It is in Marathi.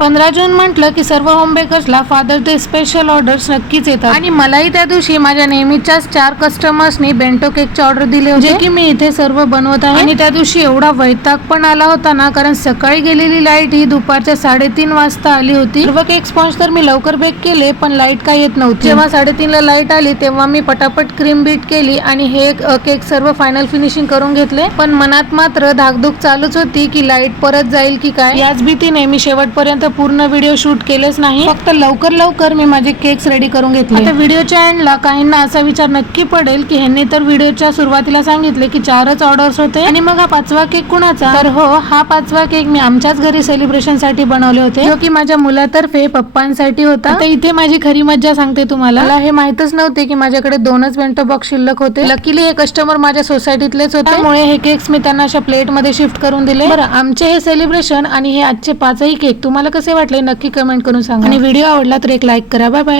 15 जून म्हटलं की सर्व home बेकर्सला fathers day special orders नक्कीच येतात आणि मलाही त्या दिवशी माझ्या नेहमीच्याच 4 कस्टमर्सनी बेंटो केकची ऑर्डर दिली होती, जे की मी इथे सर्व बनवत आहे. आणि त्या दिवशी एवढा वैताग पण आला होता ना, कारण सकाळी गेलेली लाईट ही दुपारच्या 3:30 वाजता आली होती. सर्व केक स्पॉन्ज तर मी लवकर बेक केले, पण लाईट काय येत नव्हती. जेव्हा 3:30 ला लाईट आली तेव्हा मी पटापट क्रीम बीट केली आणि हे केक सर्व फायनल फिनिशिंग करून घेतले. पण मनात मात्र धाकधूक चालूच होती की लाईट परत जाईल की काय. याच भीतीने मी शेवटपर्यंत पूर्ण व्हिडिओ शूट केलेच नाही, फक्त लवकर मी माझे केक्स रेडी करून घेतले. आता व्हिडिओच्या एंडला काहींना असा विचार नक्की पडेल की ह्यांनी तर व्हिडिओच्या सुरुवातीला सांगितले की 4च ऑर्डर्स होते आणि मग हा 5वा केक कुणाचा. तर हो, हा 5वा केक मी आमच्याच घरी सेलिब्रेशन साठी बनवले होते, जो की माझ्या मुलातर्फे पप्पांसाठी होता. आता इथे माझी खरी मज्जा सांगते तुम्हाला. मला हे माहितच नव्हते की माझ्याकडे 2च बेंटो बॉक्स शिल्लक होते. लकीली हे कस्टमर माझ्या सोसायटीतलेच होते, त्यामुळे हे केक्स मी त्यांना अशा प्लेट मध्ये शिफ्ट करून दिले. बरं, आमचे हे सेलिब्रेशन आणि हे आजचे 5ही केक तुम्हाला कसे वाटले नक्की कमेंट करून सांगा आणि व्हिडिओ आवडला तर एक लाईक करा. Bye bye.